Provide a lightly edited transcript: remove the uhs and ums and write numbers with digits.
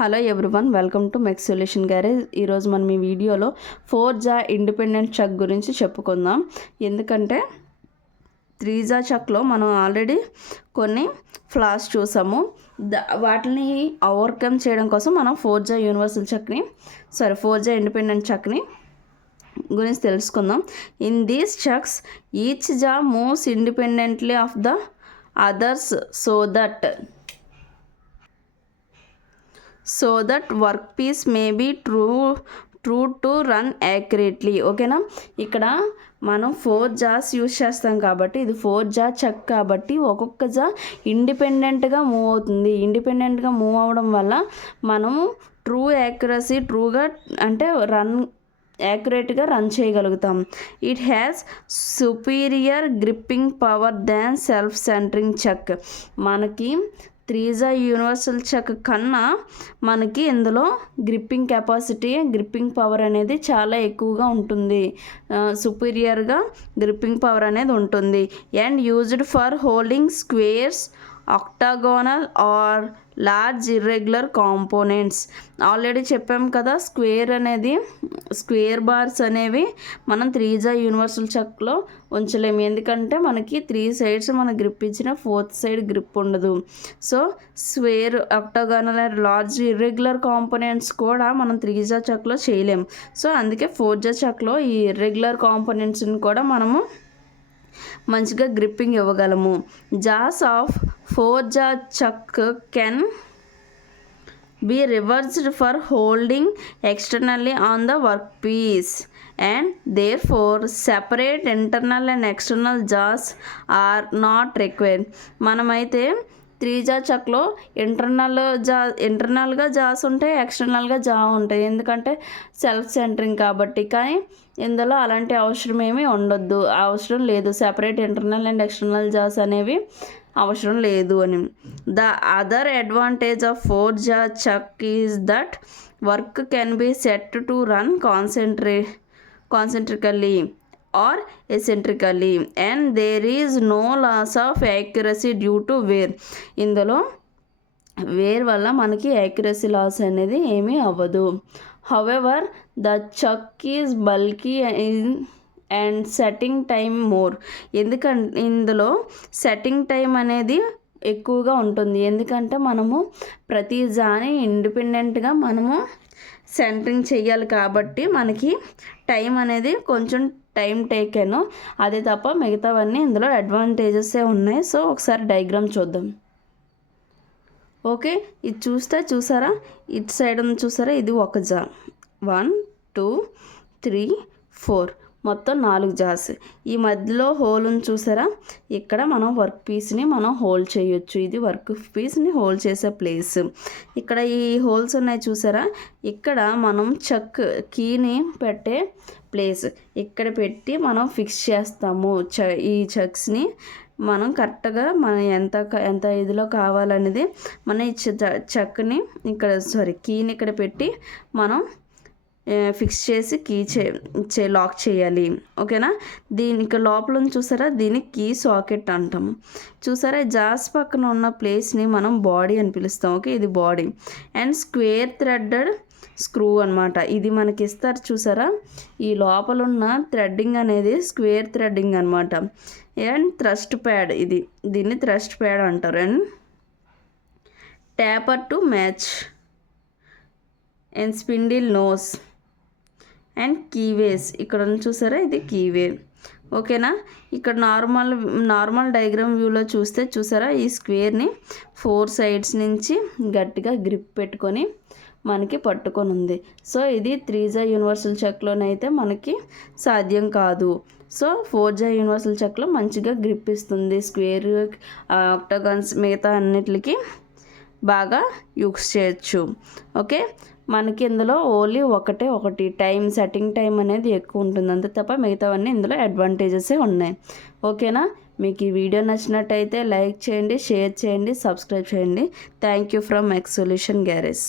Hello everyone, welcome to mess solution garage. ఈరోజు మనం ఈ వీడియోలో ఫోర్జా ఇండిపెండెంట్ చక్ గురించి చెప్పుకుందాం. ఎందుకంటే త్రీజా చక్లో మనం ఆల్రెడీ కొన్ని ఫ్లాస్ చూసాము. వాటిని ఓవర్కమ్ చేయడం కోసం మనం ఫోర్జా ఇండిపెండెంట్ చక్ని గురించి తెలుసుకుందాం. In these chucks each jaw moves independently of the others so that work piece may be true to run accurately. ఓకేనా, ఇక్కడ మనం 4 జాస్ యూజ్ చేస్తాం కాబట్టి ఇది 4 జా చక్ కాబట్టి ఒక్కొక్క జా ఇండిపెండెంట్గా మూవ్ అవుతుంది. ఇండిపెండెంట్గా మూవ్ అవ్వడం వల్ల మనము ట్రూగా అంటే యాక్యురేట్గా రన్ చేయగలుగుతాం. It has superior gripping power than self centring chuck. మనకి త్రీజా యూనివర్సల్ చక్ కన్నా మనకి ఇందులో గ్రిప్పింగ్ పవర్ అనేది చాలా ఎక్కువగా ఉంటుంది. సుపీరియర్గా గ్రిప్పింగ్ పవర్ అనేది ఉంటుంది. And used for holding squares, octagonal or large irregular components. Already చెప్పాం కదా, స్క్వేర్ బార్స్ అనేవి మనం త్రీజా యూనివర్సల్ చక్లో ఉంచలేము. ఎందుకంటే మనకి 3 సైడ్స్ మన గ్రిప్ ఇచ్చిన 4th సైడ్ గ్రిప్ ఉండదు. So square, octagonal and large irregular components కూడా మనం త్రీజా చక్లో చేయలేము. సో అందుకే ఫోర్జా చక్లో ఈ ఇర్రెగ్యులర్ కాంపోనెంట్స్ని కూడా మనము మంచిగా గ్రిప్పింగ్ ఇవ్వగలము. Jaws of four jaw chuck can be reversed for holding externally on the workpiece and therefore separate internal and external jaws are not required. మనమైతే త్రీజా చక్లో ఇంటర్నల్గా జాస్ ఉంటాయి, ఎక్స్టర్నల్గా జా ఉంటాయి. ఎందుకంటే సెల్ఫ్ సెంటరింగ్ కాబట్టి. కానీ ఇందులో అలాంటి అవసరం ఏమీ అవసరం లేదు. Separate internal and external jaws అనేవి అవసరం లేదు అని. The other advantage of four jaw chuck is that work can be set to run concentrically or eccentrically and there is no loss of accuracy due to wear. ఇందులో wear వల్ల మనకి accuracy loss అనేది ఏమీ అవ్వదు. However the chuck is bulky and setting time more. ఎందుకంటే ఇందులో setting time అనేది ఎక్కువగా ఉంటుంది. ఎందుకంటే మనము ప్రతి జాని ఇండిపెండెంట్గా మనము సెంటరింగ్ చేయాలి కాబట్టి మనకి టైం అనేది కొంచెం టైం టేకెను. అదే తప్ప మిగతావన్నీ ఇందులో అడ్వాంటేజెసే ఉన్నాయి. సో ఒకసారి డయాగ్రామ్ చూద్దాం. ఓకే, ఇది చూసారా, ఇటు సైడ్ ఉంది చూసారా, ఇది ఒక జా. 1 2 3 4 మొత్తం 4 జాస్. ఈ మధ్యలో హోల్ ఉంది చూసారా, ఇక్కడ మనం వర్క్ పీస్ని మనం హోల్డ్ చేయొచ్చు. ఇది వర్క్ పీస్ని హోల్డ్ చేసే ప్లేస్. ఇక్కడ ఈ హోల్స్ ఉన్నాయి చూసారా, ఇక్కడ మనం కీని పెట్టే ప్లేస్ ఇక్కడ పెట్టి మనం ఫిక్స్ చేస్తాము. ఈ చక్స్ని మనం కరెక్ట్గా మనం ఎంత ఇదిలో కావాలనేది మన ఈ చక్ని కీని ఇక్కడ పెట్టి మనం ఫిక్స్ చేసి లాక్ చేయాలి. ఓకేనా, దీనికి లోపల చూసారా, దీన్ని కీ సాకెట్ అంటాము. చూసారా, జాస్ పక్కన ఉన్న ప్లేస్ని మనం బాడీ అని పిలుస్తాం. ఓకే, ఇది body. And square threaded screw అనమాట. ఇది మనకి ఇస్తారు చూసారా, ఈ లోపల ఉన్న థ్రెడ్డింగ్ అనేది స్క్వేర్ థ్రెడ్డింగ్ అనమాట. అండ్ థ్రస్ట్ ప్యాడ్, దీన్ని థ్రస్ట్ ప్యాడ్ అంటారు. And taper to match and spindle nose and keyways. ఇక్కడ చూసారా, ఇది కీవే. ఓకేనా, ఇక్కడ నార్మల్ డయాగ్రామ్ వ్యూలో చూసారా, ఈ స్క్వేర్ని 4 సైడ్స్ నుంచి గట్టిగా గ్రిప్ పెట్టుకొని మనకి పట్టుకొని ఉంది. సో ఇది త్రీజా యూనివర్సల్ చక్లోనైతే మనకి సాధ్యం కాదు. సో ఫోర్జా యూనివర్సల్ చక్లో మంచిగా గ్రిప్ ఇస్తుంది. స్క్వేర్, ఆక్టాగాన్స్ మిగతా అన్నిటికి బాగా యూస్ చేయొచ్చు. ఓకే, మనకి ఇందులో ఓన్లీ ఒకటి సెట్టింగ్ టైం అనేది ఎక్కువ ఉంటుంది. అంతే తప్ప మిగతావన్నీ ఇందులో అడ్వాంటేజెసే ఉన్నాయి. ఓకేనా, మీకు ఈ వీడియో నచ్చినట్టయితే లైక్ చేయండి, షేర్ చేయండి, సబ్స్క్రైబ్ చేయండి. Thank you from mess solution garage.